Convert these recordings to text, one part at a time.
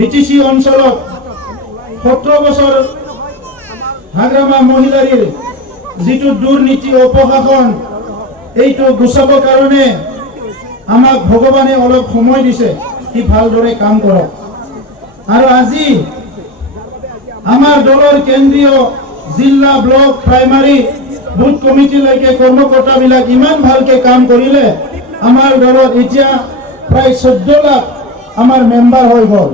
BTC অঞ্চলত 17 বছৰ হাগ্ৰামা মহিলাৰ যেটো দুৰ্নীতি অপশাসন এইটো গুছাবৰ কাৰণে আমাক ভগৱানে অলপ সময় দিছে কি ভালদৰে কাম কৰক আৰু আজি আমাৰ দলৰ কেন্দ্ৰীয় জিলা ব্লক প্ৰাইমাৰী বুথ কমিটিলৈকে কৰ্মকৰ্তাবিলাক ইমান ভালকে কাম কৰিলে আমাৰ দলত এতিয়া প্ৰায় 14 লাখ আমাৰ মেম্বাৰ হৈ গ'ল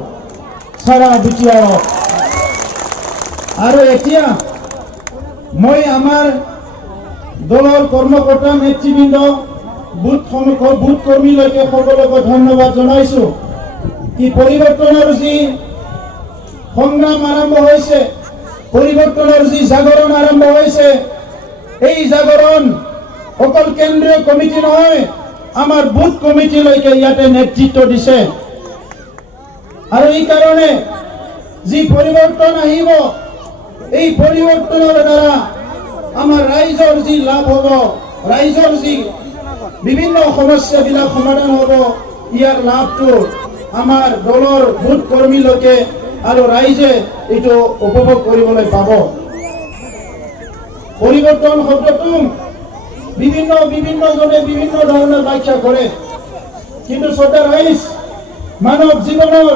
সাৰা বিটিআৰত আৰু এতিয়া মই আমাৰ দলৰ কৰ্মকৰ্তা নেতৃবৃন্দ বুথ কৰ্মীলৈকে সকলোকে ধন্যবাদ জনাইছো কি পৰিৱৰ্তনৰ যি সংগ্ৰাম আৰম্ভ হৈছে পৰিৱৰ্তনৰ যি জাগৰণ আৰম্ভ হৈছে এই জাগৰণ অকল কেন্দ্ৰীয় কমিটি নহয় আমাৰ বুথ কমিটিলৈকে ইয়াতে নেতৃত্ব দিছে আৰু এই কাৰণে যি পৰিৱৰ্তন আহিব এই পৰিৱৰ্তনৰ দ্বাৰা আমাৰ ৰাইজৰ যি লাভ হ'ব ৰাইজৰ যি বিভিন্ন সমস্যাবিলাক সমাধান হ'ব ইয়াৰ লাভটো আমাৰ দলৰ বুথ কৰ্মীলৈকে আৰু ৰাইজে এইটো উপভোগ কৰিবলৈ পাব পৰিৱৰ্তন শব্দটো বিভিন্নজনে বিভিন্ন ধৰণৰ ব্যাখ্যা কৰে কিন্তু শ্ৰদ্ধা ৰাইজ মানৱ জীৱনৰ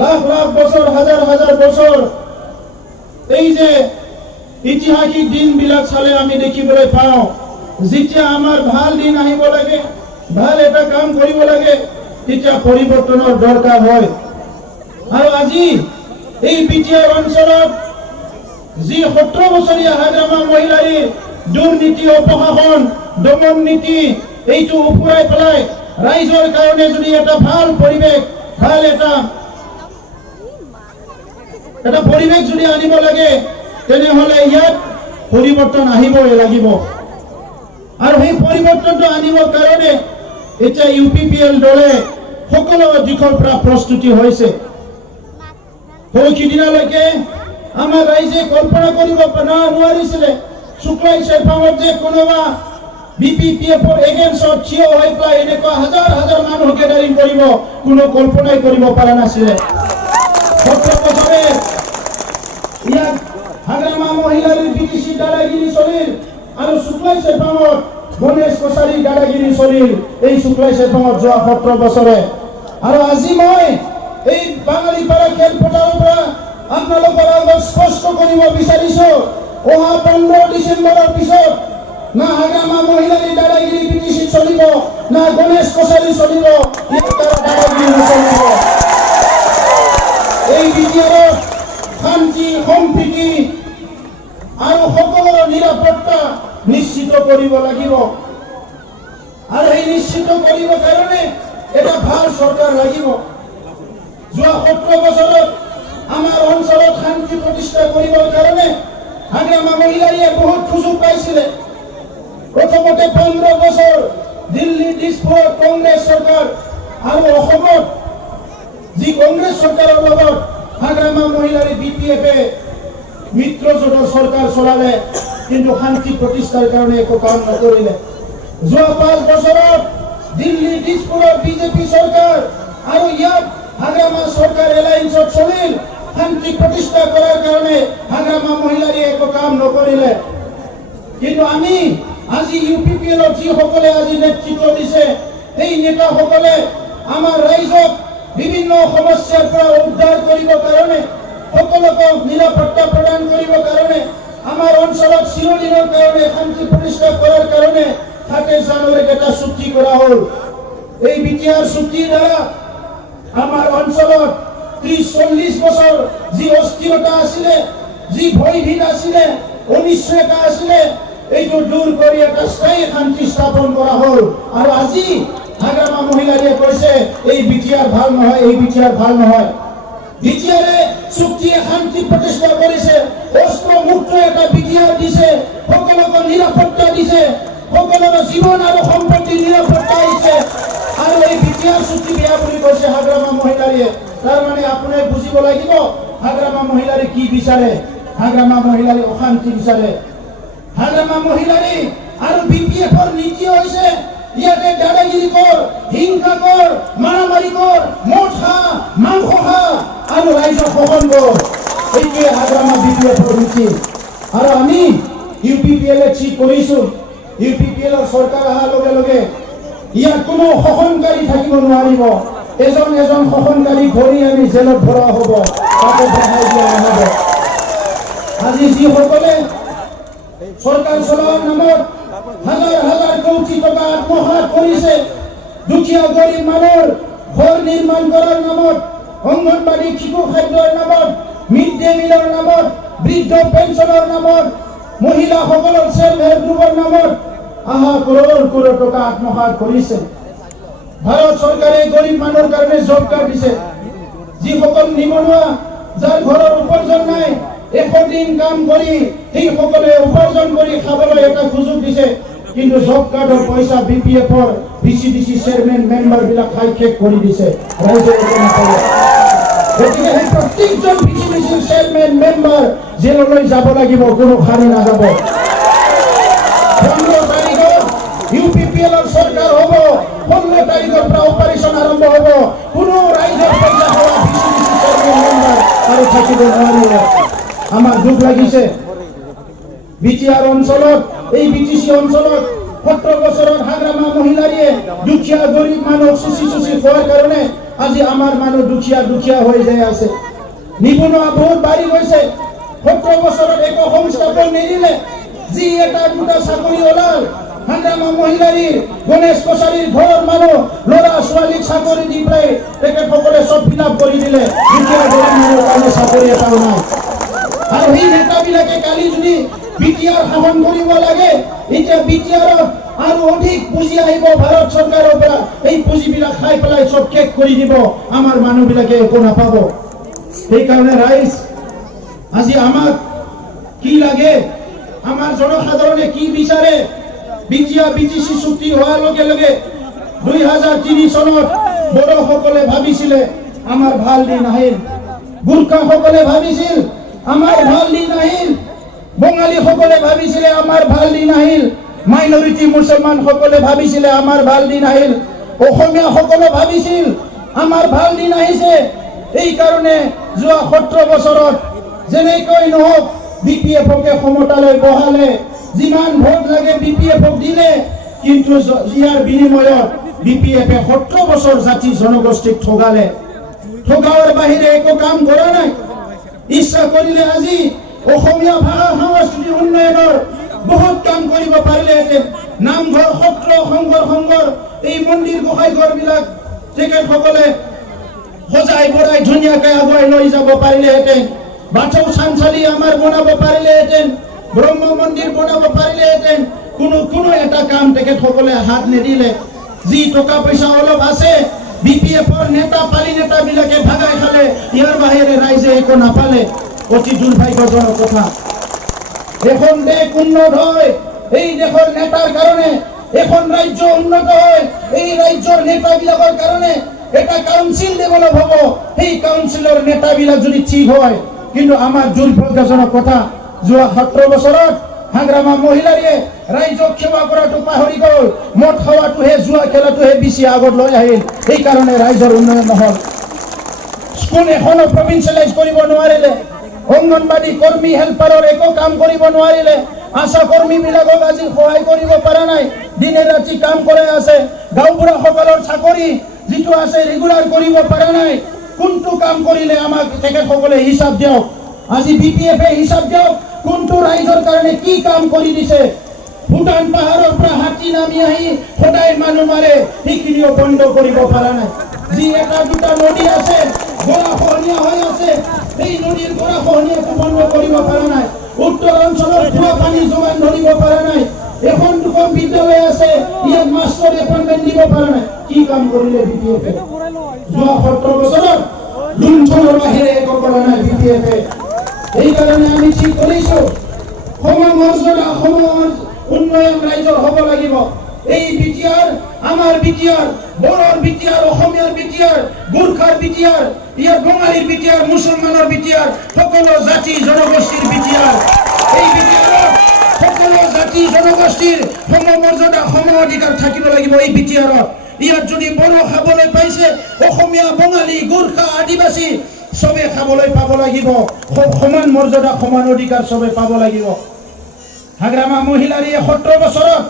লাখ লাখ বছৰ হাজাৰ হাজাৰ বছৰ এই যে ঐতিহাসিক দিনবিলাক চালে আমি দেখিবলৈ পাওঁ যেতিয়া আমাৰ ভাল দিন আহিব লাগে ভাল এটা কাম কৰিব লাগে তেতিয়া পৰিৱৰ্তনৰ দৰকাৰ হয় আৰু আজি এই বিটিআৰ অঞ্চলত যি 17 বছৰীয়া হাগ্ৰামা মহিলাৰ দুৰ্নীতি অপশাসন দমন নীতি এইটো উপুৰাই পেলাই ৰাইজৰ কাৰণে যদি এটা ভাল পৰিৱেশ ভাল এটা পৰিৱেশ যদি আনিব লাগে তেনেহলে ইয়াত পৰিৱৰ্তন আহিবই লাগিব আৰু সেই পৰিৱৰ্তনটো আনিবৰ কাৰণে এতিয়া ইউপিপিএল দলে সকলো দিশৰ পৰা প্ৰস্তুতি হৈছে সেইদিনালৈকে আমাৰ ৰাইজে কল্পনা কৰিব নোৱাৰিছিলে শুক্লাই চেৰপাঙত যে কোনোবা বিপিপিএফৰ এগেইনষ্টত থিয় হৈ পেলাই এনেকুৱা হাজাৰ হাজাৰ মানুহ গেডাৰিং কৰিব কোনো কল্পনাই কৰিব পৰা নাছিলে 17 বছৰে ইয়াত হাগ্ৰামা মহিলাৰ বিটিসি দাদাগিৰি চলিল আৰু শুক্লাই চেৰপাঙত গণেশ কছাৰীৰ দাদাগিৰি চলিল এই শুক্লাই চেৰপাঙত যোৱা 17 বছৰে আৰু আজি মই এই বাঙালীপাৰা খেলপথাৰৰ পৰা আপোনালোকৰ আগত স্পষ্ট কৰিব বিচাৰিছো অহা 15 ডিচেম্বৰৰ পিছত না হাগ্ৰামা মহিলাৰ দাদাগিৰি বিটিসি চলিব না গণেশ কছাৰী চলিব দাদাগিৰি নচলিব এই বিটিআৰত শান্তি সম্প্ৰীতি আৰু সকলোৰ নিৰাপত্তা নিশ্চিত কৰিব লাগিব আৰু এই নিশ্চিত কৰিবৰ কাৰণে এটা ভাল চৰকাৰ লাগিব যোৱা 17 বছৰত আমাৰ অঞ্চলত শান্তি প্ৰতিষ্ঠা কৰিবৰ কাৰণে হাগ্ৰামা মহিলায়ে বহুত সুযোগ পাইছিলে প্ৰথমতে 15 বছৰ দিল্লী দিছপুৰত কংগ্ৰেছ চৰকাৰ আৰু অসমত যি কংগ্ৰেছ চৰকাৰৰ লগত হাগ্ৰামা মহিলাৰ বিপিএফে মিত্ৰজোঁটৰ চৰকাৰ চলালে কিন্তু শান্তি প্ৰতিষ্ঠাৰ কাৰণে একো কাম নকৰিলে যোৱা 5 বছৰত দিল্লী দিছপুৰৰ বিজেপি চৰকাৰ আৰু ইয়াত হাগ্ৰামা চৰকাৰ এলায়েন্সত চলিল শান্তি প্ৰতিষ্ঠা কৰাৰ কাৰণে হাগ্ৰামা মহিলাৰ একো কাম নকৰিলে কিন্তু আমি আজি ইউপিপিএলৰ যিসকলে আজি নেতৃত্ব দিছে এই নেতাসকলে আমাৰ ৰাইজক বিভিন্ন সমস্যাৰ পৰা উদ্ধাৰ কৰিবৰ কাৰণে সকলোকে নিৰাপত্তা প্ৰদান কৰিবৰ কাৰণে আমাৰ অঞ্চলত চিৰদিনৰ কাৰণে শান্তি প্ৰতিষ্ঠা কৰাৰ কাৰণে 27 জানুৱাৰীত এটা চুক্তি কৰা হ'ল এই বিটিআৰ চুক্তিৰ দ্বাৰা আমাৰ অঞ্চলত 30-40 বছৰ যি অস্থিৰতা আছিলে যি ভয়ভীত আছিলে অনিশ্চয়তা আছিলে এইটো দূৰ কৰি এটা স্থায়ী শান্তি স্থাপন কৰা হ'ল আৰু আজি হাগ্ৰামা মহিলায়ে কৈছে এই বিটিআৰ ভাল নহয় এই বিটিআৰ ভাল নহয় বিটিআৰে চুক্তিয়ে শান্তি প্ৰতিষ্ঠা কৰিছে অস্ত্ৰ মুক্ত এটা বিটিআৰ দিছে সকলোকে নিৰাপত্তা দিছে সকলোৰে জীৱন আৰু সম্পত্তি নিৰাপত্তা দিছে আৰু এই বিটিআৰ চুক্তি বেয়া বুলি কৈছে হাগ্ৰামা মহিলায়ে তাৰ মানে আপুনি বুজিব লাগিব হাগ্ৰামা মহিলায়ে কি বিচাৰে হাগ্ৰামা মহিলায়ে অশান্তি বিচাৰে হাগ্ৰামা মহিলায়ে আৰু বিপিএফৰ নীতি হৈছে ইয়াতে দাদাগিৰি কৰ, হিংসা কৰ, মাৰামাৰি কৰ, মদ খা, মাংস খা আৰু ৰাইজক শোষণ কৰ। এইটোৱে হাগ্ৰামা বিপিএফৰ নীতি। আৰু আমি UPPL ঠিক কৰিছোঁ। UPPLৰ চৰকাৰ অহাৰ লগে লগে ইয়াত কোনো শোষণকাৰী থাকিব নোৱাৰিব। এজন এজন শোষণকাৰী ধৰি আমি জেলত ভৰোৱা হ'ব, তাকো ৰেহাই দিয়া নহ'ব। আজি যিসকলে চৰকাৰ চলোৱাৰ নামত হাজাৰ হাজাৰ কোটি টকা আত্মসাৎ কৰিছে, দুখীয়া গৰীব মানুহৰ ঘৰ নিৰ্মাণ কৰাৰ নামত, অংগনবাড়ী শিশু খাদ্যৰ নামত, মিড ডে মিলৰ নামত, বৃদ্ধ পেঞ্চনৰ নামত, মহিলাসকলৰ চেল্ফ হেল্প গ্ৰুপৰ নামত কৰোৰ কৰোৰ টকা আত্মসাৎ কৰিছে। ভাৰত চৰকাৰে গৰীব মানুহৰ কাৰণে জব কাৰ্ড দিছে। যিসকল নিবনুৱা, যাৰ ঘৰৰ উপাৰ্জন নাই, 100 দিন কাম কৰি সেইসকলে উপাৰ্জন কৰি খাবলৈ এটা সুযোগ দিছে। কিন্তু জব কাৰ্ডৰ পইচা BPFৰ VCDC চেয়াৰমেন মেম্বাৰ বিলাক খাই শেষ কৰি দিছে। ৰাইজে একো নাপালে। গতিকে সেই প্ৰত্যেকজন VCDC চেয়াৰমেন মেম্বাৰ জেললৈ যাব লাগিব, কোনো খাৰি নাযাব। 15 তাৰিখত UPPLৰ চৰকাৰ হ'ব, 15 তাৰিখৰ পৰা অপাৰেশ্যন আৰম্ভ হ'ব। কোনো ৰাইজৰ পইচা খোৱা VCDC চেয়াৰমেন মেম্বাৰ আৰু থাকিব নোৱাৰিব। আমাৰ দুখ লাগিছে, বিটিআৰ অঞ্চলত, এই BTC অঞ্চলত 17 বছৰত হাগ্ৰামা মহিলাৰীয়ে দুখীয়া গৰীব মানুহ চুচি খোৱাৰ কাৰণে আজি আমাৰ মানুহ দুখীয়া হৈ যায় আছে। নিবনুৱা বহুত বাঢ়ি গৈছে। 17 বছৰত একো সংস্থাপন নিদিলে। যি এটা দুটা চাকৰি ওলাল, হাগ্ৰামা মহিলাৰীৰ গণেশ কছাৰীৰ ঘৰৰ মানুহ ল'ৰা ছোৱালীক চাকৰি দি পেলাই তেখেতসকলে চব ফিল-আপ কৰি দিলে। দুখীয়া গৰীব মানুহৰ কাৰণে চাকৰি এটাও নাই। আৰু সেই নেতাবিলাকে কালি যদি BTR শাসন কৰিব লাগে, এতিয়া BTRত আৰু অধিক পুঁজি আহিব ভাৰত চৰকাৰৰ পৰা। এই পুঁজিবিলাক খাই পেলাই চব শেষ কৰি দিব, আমাৰ মানুহবিলাকে একো নাপাব। সেইকাৰণে ৰাইজ, আজি আমাক কি লাগে, আমাৰ জনসাধাৰণে কি বিচাৰে? BTC চুক্তি হোৱাৰ লগে লগে 2003 চনত বড়োসকলে ভাবিছিলে আমাৰ ভাল দিন আহিল, গোৰ্খাসকলে ভাবিছিল আমাৰ ভাল দিন আহিল, বঙালীসকলে ভাবিছিলে আমাৰ ভাল দিন আহিল, মাইনৰিটি মুছলমান সকলে ভাবিছিলে আমাৰ ভাল দিন আহিল, অসমীয়াসকলে ভাবিছিল আমাৰ ভাল দিন আহিছে। এই কাৰণে যোৱা 17 বছৰত যেনেকৈ নহওক BPFকে ক্ষমতালৈ বহালে, যিমান ভোট লাগে BPFক দিলে, কিন্তু ইয়াৰ বিনিময়ত BPFে 17 বছৰ জাতি জনগোষ্ঠীক ঠগালে। ঠগাৰ বাহিৰে একো কাম কৰা নাই। ইচ্ছা কৰিলে আজি অসমীয়া ভাষা সংস্কৃতিৰ উন্নয়নৰ বহুত কাম কৰিব পাৰিলেহেঁতেন। নামঘৰ, সত্ৰ, সংঘৰ, এই মন্দিৰ গোসাঁই ঘৰবিলাক তেখেতসকলে সজাই বৰাই ধুনীয়াকৈ আগুৱাই লৈ যাব পাৰিলেহেঁতেন। বাথৌ চাঞ্চালি আমাৰ বনাব পাৰিলেহেঁতেন, ব্ৰহ্ম মন্দিৰ বনাব পাৰিলেহেঁতেন। কোনো এটা কাম তেখেতসকলে হাত নিদিলে। যি টকা পইচা অলপ আছে BPFৰ নেতা পালি নেতাবিলাকে ভাগাই খালে, ইয়াৰ বাহিৰে ৰাইজে একো নাপালে। অতি দুৰ্ভাগ্যজনক কথা। এখন দেশ উন্নত হয় এই দেশৰ নেতাৰ কাৰণে, এখন ৰাজ্য উন্নত হয় এই ৰাজ্যৰ নেতাবিলাকৰ কাৰণে। এটা কাউন্সিল ডেভেলপ হ'ব, সেই কাউন্সিলৰ নেতাবিলাক যদি ঠিক হয়। কিন্তু আমাৰ দুৰ্ভাগ্যজনক কথা, যোৱা 17 বছৰত হাগ্ৰামা মহিলাৰীয়ে ৰাইজক সেৱা কৰাটো পাহৰি গ'ল, মদ খোৱাটোহে, জুৱা খেলাটোহে বেছি আগত লৈ আহিল। সেইকাৰণে ৰাইজৰ উন্নয়ন নহ'ল। স্কুল এখনো প্ৰভিন্সিয়েলাইজ কৰিব নোৱাৰিলে, অংগনবাড়ী কৰ্মী হেল্পাৰৰ একো কাম কৰিব নোৱাৰিলে, আশা কৰ্মীবিলাকক আজি সহায় কৰিব পৰা নাই, দিনে ৰাতি কাম কৰাই আছে। গাঁওবুঢ়াসকলৰ চাকৰি যিটো আছে ৰেগুলাৰ কৰিব পৰা নাই। কোনটো কাম কৰিলে আমাক তেখেতসকলে হিচাপ দিয়ক। আজি BPFে হিচাপ দিয়ক, কোনটো ৰাইজৰ কাৰণে কি কাম কৰি দিছে। ভূটান পাহাৰৰ পৰা হাতী নামি আহি সদায় মানুহ মাৰে, সেইখিনিও বন্ধ কৰিব পৰা নাই। যি এটা দুটা নদী আছে গৰাখহনীয়া হৈ আছে, সেই নদীৰ গৰাখহনীয়াটো বন্ধ কৰিব পৰা নাই। উত্তৰ অঞ্চলৰ খোৱা পানী যোগান ধৰিব পৰা নাই। এখন দুখন বিদ্যালয় আছে, ইয়াত মাষ্টৰ এপইণ্টমেণ্ট দিব পৰা নাই। কি কাম কৰিলে BPFে? যোৱা 17 বছৰত লুণ্ঠনৰ বাহিৰে একো কৰা নাই BPFে। এইকাৰণে আমি ঠিক কৰিছো, সমমৰ্যাদা উন্নয়ন ৰাইজৰ হ'ব লাগিব। এই BTR আমাৰ BTR, বড়োৰ BTR, অসমীয়াৰ BTR, গোৰ্খাৰ BTR, ইয়াৰ বঙালীৰ BTR, মুছলমানৰ BTR, সকলো জাতি জনগোষ্ঠীৰ BTR। এই BTR সকলো সকলো জাতি জনগোষ্ঠীৰ সমমৰ্যাদা সম অধিকাৰ থাকিব লাগিব এই বিটিআৰত। ইয়াত যদি বড়ো খাবলৈ পাইছে, অসমীয়া, বঙালী, গোৰ্খা, আদিবাসী সবে খাবলৈ পাব লাগিব। সমান মৰ্যাদা সমান অধিকাৰ সবে পাব লাগিব। হাগ্ৰামা মহিলাৰ 17 বছৰত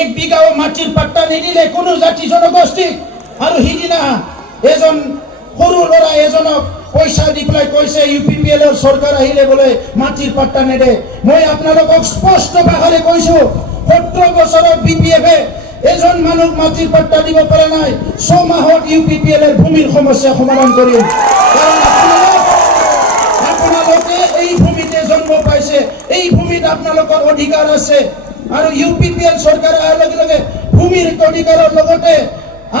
1 বিঘাও মাটিৰ পাট্টা নিদিলে কোনো জাতি জনগোষ্ঠীক। আৰু সিদিনা এজন সৰু ল'ৰা এজনক পইচা দি পেলাই কৈছে UPPLৰ চৰকাৰ আহিলে বোলে মাটিৰ পাট্টা নেদে। মই আপোনালোকক স্পষ্ট ভাষাৰে কৈছো, 17 বছৰত BPF-এ এজন মানুহ মাটিৰ পাট্টা দিব পৰা নাই। 6 মাহত UPPLৰ ভূমিৰ সমস্যা সমাধান কৰিম। কাৰণ আপোনালোকে এই ভূমিতে জন্ম পাইছে, এই ভূমিত আপোনালোকৰ অধিকাৰ আছে। আৰু UPPL চৰকাৰ অহাৰ লগে লগে ভূমিৰ অধিকাৰৰ লগতে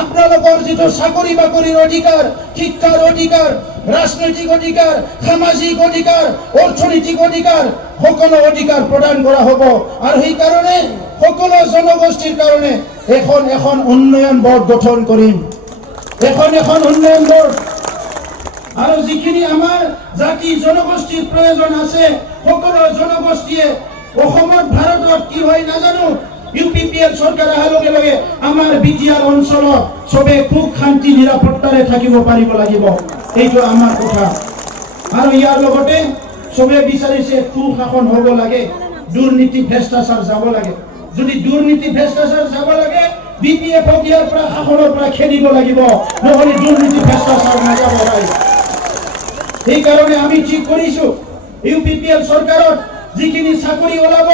আপোনালোকৰ যিটো চাকৰি বাকৰিৰ অধিকাৰ, শিক্ষাৰ অধিকাৰ, ৰাজনৈতিক অধিকাৰ, সামাজিক অধিকাৰ, অৰ্থনৈতিক অধিকাৰ, সকলো অধিকাৰ প্ৰদান কৰা হ'ব। আৰু সেইকাৰণে সকলো জনগোষ্ঠীৰ কাৰণে এখন উন্নয়ন বোৰ্ড গঠন কৰিম। এখন উন্নয়ন বোৰ্ড। আৰু যিখিনি আমাৰ জাতি জনগোষ্ঠীৰ প্ৰয়োজন আছে, সকলো জনগোষ্ঠীয়ে অসমত ভাৰতত কি হয় নাজানো, UPPL চৰকাৰ অহাৰ লগে লগে আমাৰ বিটিআৰ অঞ্চলত সবে সুখ শান্তি নিৰাপত্তাৰে থাকিব পাৰিব লাগিব। এইটো আমাৰ কথা। আৰু ইয়াৰ লগতে সবে বিচাৰিছে সুশাসন হ'ব লাগে, দুৰ্নীতি ভ্ৰষ্টাচাৰ যাব লাগে। যদি দুৰ্নীতি ভ্ৰষ্টাচাৰ যাব লাগে, BPF-ক ইয়াৰ পৰা শাসনৰ পৰা খেদিব লাগিব, নহ'লে দুৰ্নীতি ভ্ৰষ্টাচাৰ নাযাব পাৰে। সেইকাৰণে আমি ঠিক কৰিছো UPPL চৰকাৰত যিখিনি চাকৰি ওলাব,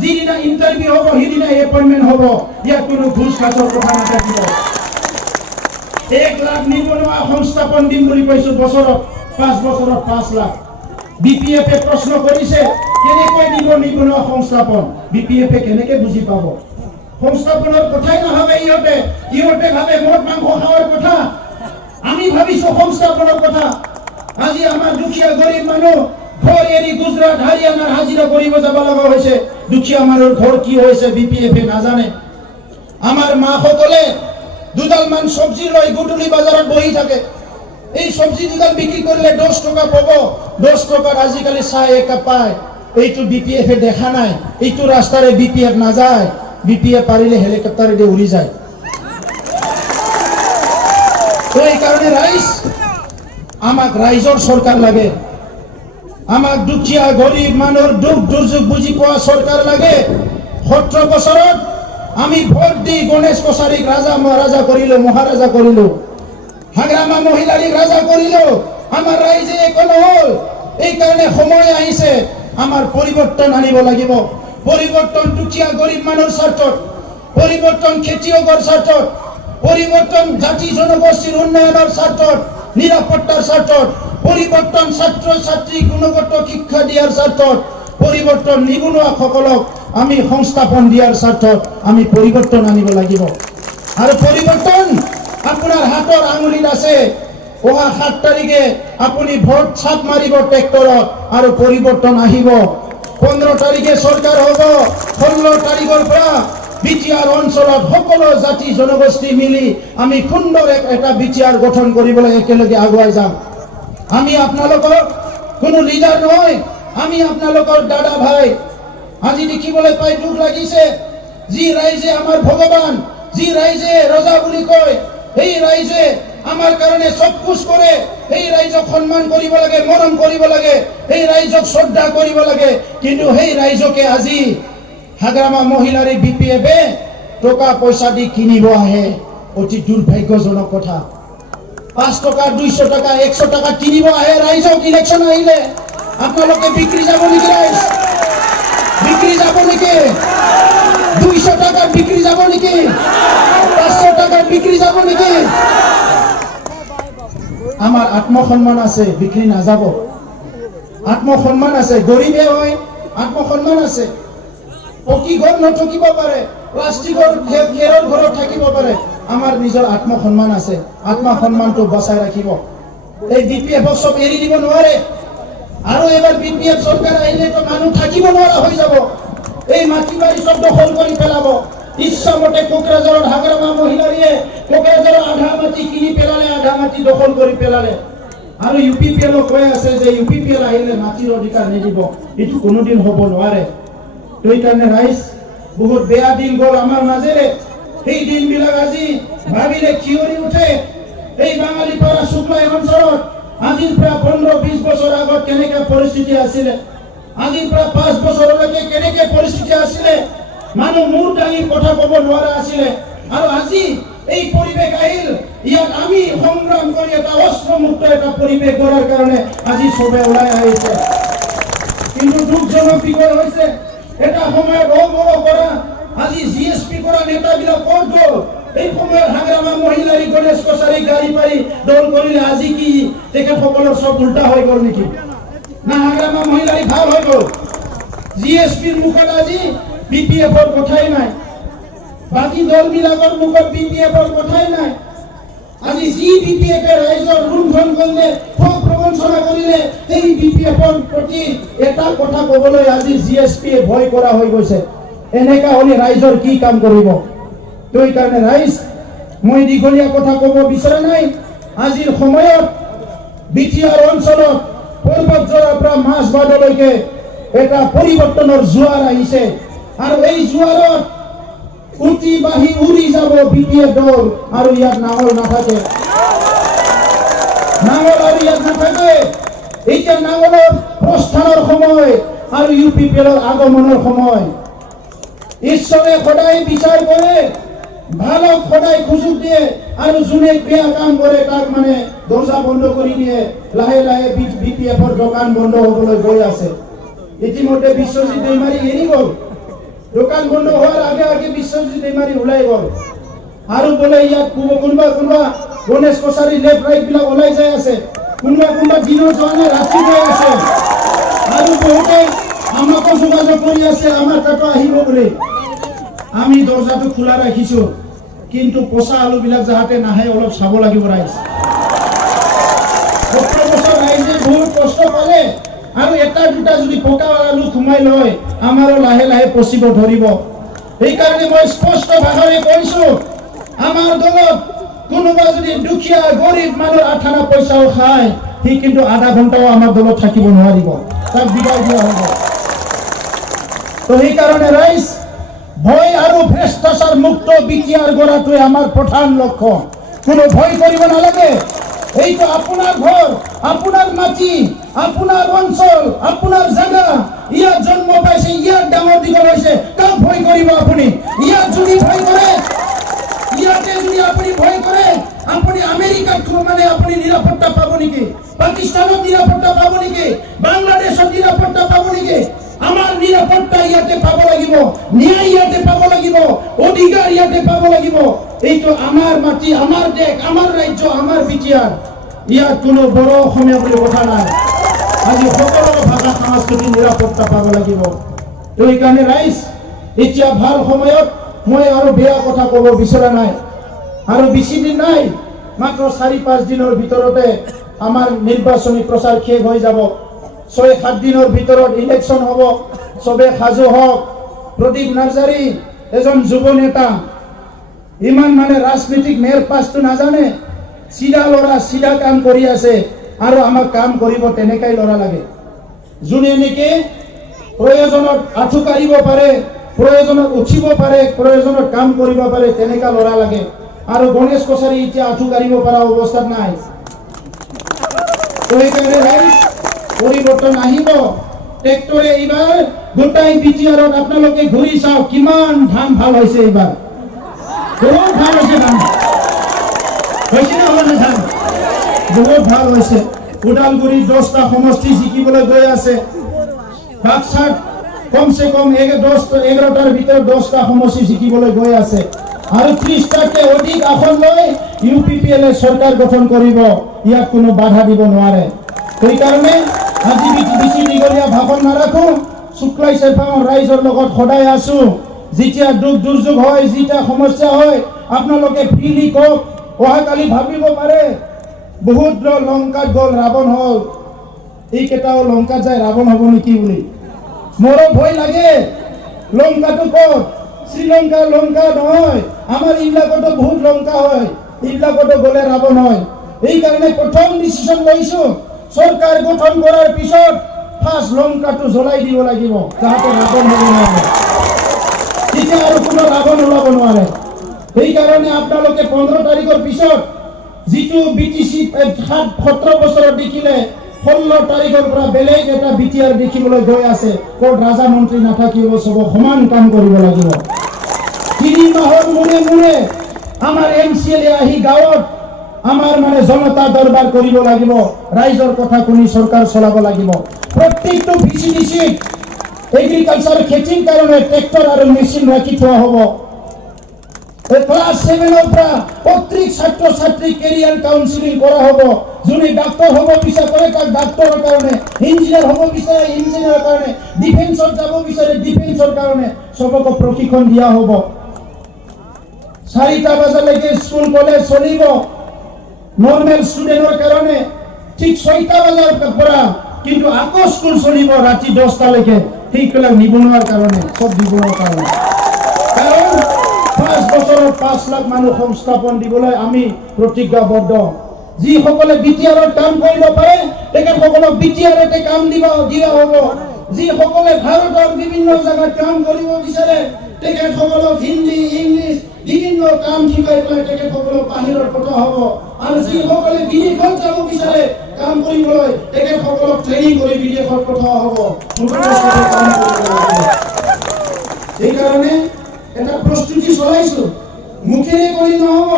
যিদিনা ইণ্টাৰভিউ হ'ব সিদিনা এপইণ্টমেণ্ট হ'ব। ইয়াত কোনো ঘুষ খাচৰ কথা নাথাকিব। 1 লাখ নিবনুৱা সংস্থাপন দিম বুলি কৈছো বছৰত, 5 বছৰত 5 লাখ। BPF-এ প্ৰশ্ন কৰিছে কেনেকৈ দিব নিবনুৱা সংস্থাপন। BPF-এ কেনেকে বুজি পাব? সংস্থাপনৰ কথাই নাভাবে ইহঁতে ভাবে মদ মাংস খাৱাৰ কথা। আমি ভাবিছো সংস্থাপনৰ কথা। আজি আমাৰ দুখীয়া গৰীব মানুহ ঘৰ এৰি গুজৰাট, হাৰিয়ানাৰ হাজিৰা কৰিব যাব লগা হৈছে। দুখীয়া মানুহৰ ঘৰ কি হৈছে BPF-এ নাজানে। আমাৰ মাসকলে দুডালমান চব্জি লৈ গধূলি বজাৰত বহি থাকে। এই চব্জি দুডাল বিক্ৰী কৰিলে 10 টকা পাব। 10 টকাত আজিকালি চাহ একাপ পায়। এইটো BPF-এ দেখা নাই। এইটো ৰাস্তাৰে BPF নাযায়। BPF পাৰিলে হেলিকপ্টাৰেদি উৰি যায়। তো এই কাৰণে আমাক ৰাইজৰ চৰকাৰ লাগে। আমাক দুখীয়া গৰীব মানুহৰ দুখ দুৰ্যোগ বুজি পোৱা চৰকাৰ লাগে। 17 বছৰত আমি ভোট দি গণেশ কছাৰীক ৰাজা মহাৰাজা কৰিলো, মহাৰাজা কৰিলো। হাগ্ৰামা মহিলাৰীক ৰাজা কৰিলো। আমাৰ ৰাইজে একো নহল। এই কাৰণে সময় আহিছে আমাৰ পৰিৱৰ্তন আনিব লাগিব। পৰিৱৰ্তন দুখীয়া গৰীব মানুহৰ স্বাৰ্থত, পৰিৱৰ্তন খেতিয়কৰ স্বাৰ্থত, পৰিৱৰ্তন জাতি জনগোষ্ঠীৰ উন্নয়নৰ স্বাৰ্থত, নিৰাপত্তাৰ স্বাৰ্থত, পৰিৱৰ্তন ছাত্ৰ ছাত্ৰী গুণগত শিক্ষা দিয়াৰ স্বাৰ্থত, পৰিৱৰ্তন নিবনুৱাসকলক আমি সংস্থাপন দিয়াৰ স্বাৰ্থত আমি পৰিৱৰ্তন আনিব লাগিব। আৰু পৰিৱৰ্তন আপোনাৰ হাতৰ আঙুলিত আছে। অহা 7 তাৰিখে আপুনি ভোট ছাপ মাৰিব ট্ৰেক্টৰত আৰু পৰিৱৰ্তন আহিব। 15 তাৰিখে চৰকাৰ হ'ব। 16 তাৰিখৰ পৰা বিটিআৰ অঞ্চলত সকলো জাতি জনগোষ্ঠী মিলি আমি সুন্দৰ এটা বিটিআৰ গঠন কৰিবলৈ একেলগে আগুৱাই যাম। আমি আপোনালোকৰ কোনো লিডাৰ নহয়, আমি আপোনালোকৰ দাদা ভাই। আজি দেখিবলৈ পাই দুখ লাগিছে, যি ৰাইজে আমাৰ ভগৱান, যি ৰাইজে ৰজা বুলি কয়, সেই ৰাইজে আমাৰ কাৰণে চব কুছ কৰে। সেই ৰাইজক সন্মান কৰিব লাগে, মৰম কৰিব লাগে, সেই ৰাইজক শ্ৰদ্ধা কৰিব লাগে। কিন্তু সেই ৰাইজকে আজি হাগ্ৰামা মহিলাৰী BPF-এ টকা পইচা দি কিনিব আহে। অতি দুৰ্ভাগ্যজনক কথা। 5 টকা, 200 টকা, 100 টকা কিনিব আহে ৰাইজক ইলেকশ্যন আহিলে। আপোনালোকে বিক্ৰী যাব নেকি? ৰাইজ বিক্ৰী যাব নেকি? 200 টাকাত বিক্ৰী যাব নেকি? 500 টাকাত বিক্ৰী যাব নেকি? আমাৰ আত্মসন্মান আছে, বিক্ৰী নাযাব। আত্মসন্মান আছে, গৰীবে হয় আত্মসন্মান আছে। পকী ঘৰ নথকিব পাৰে, প্লাষ্টিকৰ খেৰৰ ঘৰত থাকিব পাৰে। আমাৰ নিজৰ আত্মসন্মান আছে। আত্মসন্মানটো বচাই ৰাখিব। এই BPF-ক সব এৰি দিব নোৱাৰে। আৰু এবাৰ BPF চৰকাৰ আহিলেতো মানুহ থাকিব নোৱাৰা হৈ যাব। এই মাটি বাৰী সব দখল কৰি পেলাব। ইচ্ছামতে কোকৰাঝাৰত হাগ্ৰামা মহিলাৰীয়ে কোকৰাঝাৰৰ আধা মাটি কিনি পেলালে, আধা মাটি দখল কৰি পেলালে। আৰু UPPL কৈ আছে যে UPPL আহিলে মাটিৰ অধিকাৰ নিদিব। এইটো কোনোদিন হ'ব নোৱাৰে। সেইকাৰণে ৰাইজ বহুত বেয়া দিন গ'ল আমাৰ মাজেৰে। সেই দিনবিলাক আজি ভাবিলে থিয়ৰি উঠে। এই বাঙালীপাৰা শুক্লাই অঞ্চলত আজিৰ পৰা 15-20 বছৰ আগত কেনেকৈ পৰিস্থিতি আছিলে, আজিৰ পৰা 5 বছৰলৈকে কেনেকৈ পৰিস্থিতি আছিলে, মানুহ মূৰ দাঙি কথা ক'ব নোৱাৰা আছিলে। আৰু আজি এই পৰিৱেশ আহিল, ইয়াত আমি সংগ্ৰাম কৰি এটা অস্ত্ৰমুক্ত এটা পৰিৱেশ গঢ়াৰ কাৰণে আজি চবে ওলাই আহিছে। কিন্তু দুখজনক বিষয় হৈছে এটা সময়ত বড় কৰা আজি জিএসপি কৰা নেতাবিলাক ক'ত গ'ল? এই সময়ত হাগ্ৰামা মহিলাৰী গণেশ কছাৰী গাড়ী পাৰি দল কৰিলে আজি কি তেখেতসকলৰ চব উল্টা হৈ গ'ল নেকি? না হাগ্ৰামা মহিলাৰী ভাল হৈ গ'ল? জিএসপিৰ মুখত আজি বিপিএফৰ কথাই নাই, বাকী দলবিলাকৰ মুখত বিপিএফৰ কথাই নাই। আজি যি বিপিএফে ৰাইজৰ লুণ্ঠন কৰিলে, ঠগ প্ৰবঞ্চনা কৰিলে, সেই বিপিএফৰ প্ৰতি এটা কথা ক'বলৈ আজি জিএসপিয়ে ভয় কৰা হৈ গৈছে। এনেকা হ'লে ৰাইজৰ কি কাম কৰিব? সেইকাৰণে ৰাইজ, মই দীঘলীয়া কথা ক'ব বিচৰা নাই। আজিৰ সময়ত বিটিআৰ অঞ্চলত পৰ্বতজোৰাৰ পৰা মাছবাদলৈকে এটা পৰিৱৰ্তনৰ জোৱাৰ আহিছে। আৰু এই জোৱাৰত উঠি বাঢ়ি উৰি যাব বিপিএফ দল। আৰু ইয়াত নাঙল নাথাকে, নাঙল আৰু ইয়াত নাথাকে। এতিয়া নাঙলৰ প্ৰস্থানৰ সময় আৰু ইউপিপিএলৰ আগমনৰ সময়। ঈশ্বৰে সদায় বিচাৰ কৰে, ভালক সদায় সুযোগ দিয়ে, আৰু যোনে বেয়া কাম কৰে তাক মানে দৰ্জা বন্ধ কৰি দিয়ে। লাহে লাহে বিপিএফৰ দোকান বন্ধ হ'বলৈ গৈ আছে। ইতিমধ্যে বিশ্বজিৎ দৈমাৰী এৰি গ'ল, দোকান বন্ধ হোৱাৰ আগে আগে বিশ্বজিৎ দৈমাৰী ওলাই গ'ল। আৰু বোলে ইয়াত কোনোবা গণেশ কছাৰী লেফ্ট ৰাইট বিলাক ওলাই যাই আছে, কোনোবা দিনৰ যোৱা নাই ৰাতি গৈ আছে। আৰু বহুতে আমাকো যোগাযোগ কৰি আছে আমাৰ তাতো আহিব বুলি। আমি দৰ্জাটো খোলা ৰাখিছো, কিন্তু পচা আলুবিলাক যাতে নাহে অলপ চাব লাগিব ৰাইজ। 17 বছৰ ৰাইজে বহুত কষ্ট পালে, আৰু এটা দুটা যদি পকা আলু সোমাই লয় আমাৰো লাহে লাহে পচিব ধৰিব। সেইকাৰণে মই স্পষ্ট ভাষাৰে কৈছো, আমাৰ দলত কোনোবা যদি দুখীয়া গৰীব মানুহ 8 আনা পইচাও খায়, সি কিন্তু আধা ঘণ্টাও আমাৰ দলত থাকিব নোৱাৰিব, তাক বিদায় দিয়া হ'ব। তো সেইকাৰণে ৰাইজ, ভয় আৰু ভ্ৰষ্টাচাৰ মুক্ত বিটিআৰ গঢ়াটোৱে আমাৰ প্ৰধান লক্ষ্য। কোনো ভয় কৰিব নালাগে। এইটো আপোনাৰ ঘৰ, আপোনাৰ মাটি, আপোনাৰ অঞ্চল, আপোনাৰ জাগা। ইয়াত জন্ম পাইছে, ইয়াত ডাঙৰ দীঘল হৈছে, কাক ভয় কৰিব আপুনি? ইয়াত যদি ভয় কৰে, ইয়াতে যদি আপুনি ভয় কৰে, আপুনি আমেৰিকাত মানে আপুনি নিৰাপত্তা পাব নেকি? পাকিস্তানত নিৰাপত্তা পাব নেকি? বাংলাদেশত নিৰাপত্তা পাব নেকি? আমাৰ নিৰাপত্তা ইয়াতে পাব লাগিব, ন্যায় ইয়াতে পাব লাগিব, অধিকাৰ ইয়াতে পাব লাগিব। এইটো আমাৰ মাটি, আমাৰ দেশ, আমাৰ ৰাজ্য, আমাৰ বিটিআৰ। ইয়াত কোনো বড় অসমীয়া বুলি কথা নাই। আজি সকলো ভাষা সংস্কৃতিৰ নিৰাপত্তা পাব লাগিব। সেইকাৰণে ৰাইজ, এতিয়া ভাল সময়ত মই আৰু বেয়া কথা ক'ব বিচৰা নাই। আৰু বেছি দিন নাই, মাত্ৰ 4-5 দিনৰ ভিতৰতে আমাৰ নিৰ্বাচনী প্ৰচাৰ শেষ হৈ যাব। 6-7 দিনৰ ভিতৰত ইলেকশ্যন হ'ব। চবে সাজু হওক। প্ৰদীপ নাৰ্জাৰী এজন যুৱ নেতা, ইমান মানে ৰাজনীতিক মেয়ৰ পাছটো নাজানে, চিধা ল'ৰা, চিধা কাম কৰি আছে। আৰু আমাক কাম কৰিব তেনেকাই ল'ৰা লাগে, যোনে নেকি প্ৰয়োজনত আঁঠু কাঢ়িব পাৰে, প্ৰয়োজনত উঠিব পাৰে, প্ৰয়োজনত কাম কৰিব পাৰে, তেনেকা ল'ৰা লাগে। আৰু গণেশ কছাৰী এতিয়া আঁঠু কাঢ়িব পৰা অৱস্থাত নাই। সেইকাৰণে ৰাইজ, পৰিৱৰ্তন আহিব। ট্ৰেক্টৰে এইবাৰ গোটাই বিটিআৰত আপোনালোকে ঘূৰি চাওক, কিমান ধান ভাল হৈছে। এইবাৰ বহুত ভাল হৈছে ধান, হৈছে না হোৱা নাই? ধান বহুত ভাল হৈছে। ওদালগুৰি 10টা সমষ্টি জিকিবলৈ গৈ আছে। বাক্সাত কমচে কম 11টাৰ ভিতৰত 10টা সমষ্টি জিকিবলৈ গৈ আছে। আৰু 30টাতকৈ অধিক আসন লৈ ইউপিপিএলে চৰকাৰ গঠন কৰিব। ইয়াক কোনো বাধা দিব নোৱাৰে। সেইকাৰণে আজি বেছি দীঘলীয়া ভাষণ নাৰাখো। শুক্লাই চেৰপাঙৰ ৰাইজৰ লগত সদায় আছো। যেতিয়া দুখ দুৰ্যোগ হয়, যেতিয়া সমস্যা হয়, আপোনালোকে ফ্ৰীলি কওক। অহাকালি ভাবিব পাৰে বহুত লংকাত গ'ল, ৰাৱণ হ'ল, এইকেইটাও লংকাত যায় ৰাৱণ হ'ব নেকি বুলি। মোৰো ভয় লাগে। লংকাটো ক'ত? শ্ৰীলংকা লংকা নহয়, আমাৰ এইবিলাকতো বহুত লংকা হয়, এইবিলাকতো গ'লে ৰাৱণ হয়। এইকাৰণে প্ৰথম ডিচিশ্যন লৈছো, চৰকাৰ গঠন কৰাৰ পিছত ফাৰ্ষ্ট লংকাটো জ্বলাই দিব লাগিব যাতে ৰাৱণ হ'ব নোৱাৰে তেতিয়া আৰু কোনো ৰাৱণ ওলাব নোৱাৰে সেইকাৰণে আপোনালোকে 15 তাৰিখৰ পিছত যিটো বিটিসি 17 বছৰত দেখিলে 16 তাৰিখৰ পৰা বেলেগ এটা বিটিআৰ দেখিবলৈ গৈ আছে ক'ত ৰাজা মন্ত্ৰী নাথাকিব সব সমান কাম কৰিব লাগিব 3 মাহৰ মূৰে মূৰে আমাৰ এমচিএলএ আহি গাঁৱত আমাৰ মানে জনতা দৰবাৰ কৰিব লাগিব ৰাইজৰ কথা শুনি চৰকাৰ চলাব লাগিব প্ৰত্যেকটো ভিচিডিসি এগ্ৰিকালচাৰ খেতিৰ কাৰণে ট্ৰেক্টৰ আৰু মেচিন ৰাখি থোৱা হ'ব ক্লাস 7 ৰ পৰা প্ৰত্যেক ছাত্ৰ ছাত্ৰী কেৰিয়াৰ কাউন্সেলিং কৰা হ'ব যোনে ডাক্তৰ হ'ব বিচাৰে কৰে তাক ডাক্তৰৰ কাৰণে ইঞ্জিনিয়াৰ হ'ব বিচাৰে ইঞ্জিনিয়াৰৰ কাৰণে ডিফেন্সত যাব বিচাৰে ডিফেন্সৰ কাৰণে সবক প্ৰশিক্ষণ দিয়া হ'ব 4টা বজালৈকে স্কুল কলেজ চলিব নৰ্মেল ষ্টুডেন্টৰ কাৰণে ঠিক 6টা বজাৰ পৰা কিন্তু আকৌ স্কুল চলিব ৰাতি 10টা লৈকে সেইবিলাক নিবনুৱাৰ কাৰণে সব নিবনুৱাৰ কাৰণে কাৰণ 5 বছৰত 5 লাখ মানুহ সংস্থাপন দিবলৈ আমি প্ৰতিজ্ঞাবদ্ধ যিসকলে বিটিআৰৰ কাম কৰিব পাৰে তেখেতসকলক বিটিআৰতে কাম দিয়া হ'ব যিসকলে ভাৰতৰ বিভিন্ন জায়গাত কাম কৰিব বিচাৰে তেখেতসকলক হিন্দী ইংলিছ বিভিন্ন কাম শিকাই পেলাই তেখেতসকলক বাহিৰত পঠোৱা হ'ব আৰু যিসকলে বিদেশত যাব বিচাৰে কাম কৰিবলৈ তেখেতসকলক ট্ৰেইনিং কৰি বিদেশত পঠোৱা হ'ব সেইকাৰণে এটা প্ৰস্তুতি চলাইছো মুখেৰে কৰি নহব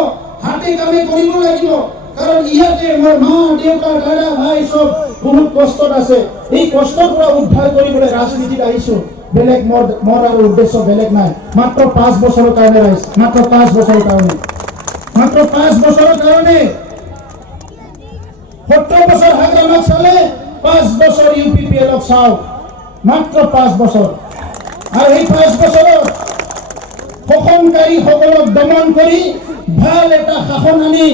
হাতে কামে কৰিব লাগিব কাৰণ ইয়াতে মোৰ মা দেউতা দাদা ভাই সব বহুত কষ্টত আছে এই কষ্টৰ পৰা উদ্ধাৰ কৰিবলৈ ৰাজনীতিত আহিছো বেলেগ মোৰ আৰু উদ্দেশ্য বেলেগ নাই মাত্ৰ 5 বছৰৰ কাৰণে ৰাইজ মাত্ৰ 5 বছৰৰ কাৰণে 70 বছৰ হাগ্ৰামাক চালে 5 বছৰ ইউপিপিএলক চাওক মাত্ৰ 5 বছৰ আৰু এই 5 বছৰত শোষণকাৰী সকলক দমন কৰি ভাল এটা শাসন আনি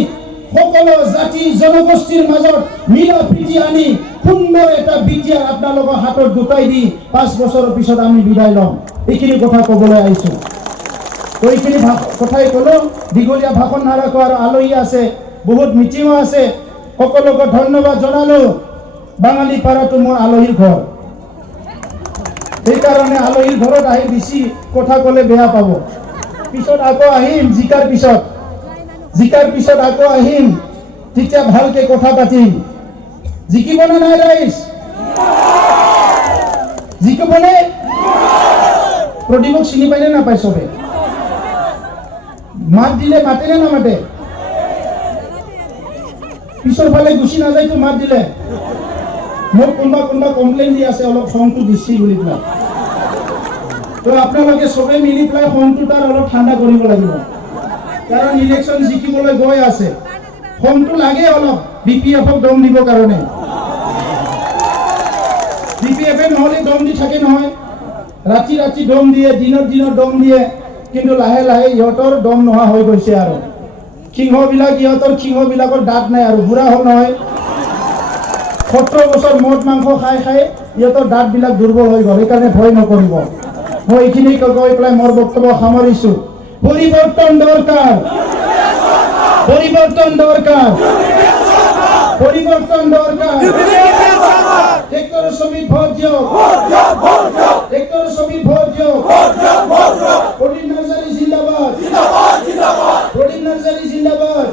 সকলো জাতি জনগোষ্ঠীৰ মাজত মিলা প্ৰীতি আনি সুন্দৰ এটা বিটিআৰ আপোনালোকৰ হাতত দুটাই দি 5 বছৰৰ পিছত আমি বিদায় লম এইখিনি কথা ক'বলৈ আহিছো এইখিনি কথাই ক'লো দীঘলীয়া ভাষণ নাৰাখো আৰু আলহী আছে বহুত মিটিং আছে সকলোকে ধন্যবাদ জনালো বাঙালী পাৰাটো মোৰ আলহীৰ ঘৰ সেইকাৰণে আলহীৰ ঘৰত আহি বেছি কথা ক'লে বেয়া পাব পিছত আকৌ আহিম জিকাৰ পিছত আকৌ আহিম তেতিয়া ভালকে কথা পাতিম জিকিব না নাই ৰাইজ জিকিবনে প্ৰদীপক চিনি পাইনে নাপায় চবে মাত দিলে মাতে নে নামাতে পিছৰ ফালে গুচি নাযায় তো মাত দিলে মোক কোনোবা কমপ্লেইন দি আছে অলপ খংটো বেছি বুলি পেলাই তো আপোনালোকে সবে মিলি পেলাই খংটো তাৰ অলপ ঠাণ্ডা কৰিব লাগিব কাৰণ ইলেকশ্যন জিকিবলৈ গৈ আছে খংটো লাগে অলপ বিপিএফক দম দিব কাৰণে বিপিএফে নহলে দম দি থাকে নহয় ৰাতি দম দিয়ে দিনত দম দিয়ে কিন্তু লাহে লাহে ইহঁতৰ দম নোহোৱা হৈ গৈছে আৰু সিংহবিলাকৰ দাঁত নাই আৰু বুঢ়া হ'ল নহয় 17 বছৰ মদ মাংস খাই ইহঁতৰ দাঁতবিলাক দুৰ্বল হৈ গ'ল সেইকাৰণে ভয় নকৰিব মই এইখিনি কৈ পেলাই মোৰ বক্তব্য সামৰিছো পৰিবৰ্তন দৰকাৰ ট্ৰেক্টৰ শ্ৰমিক ভোট দিও প্ৰদীপ নাৰ্সাৰি জিন্দাবাদ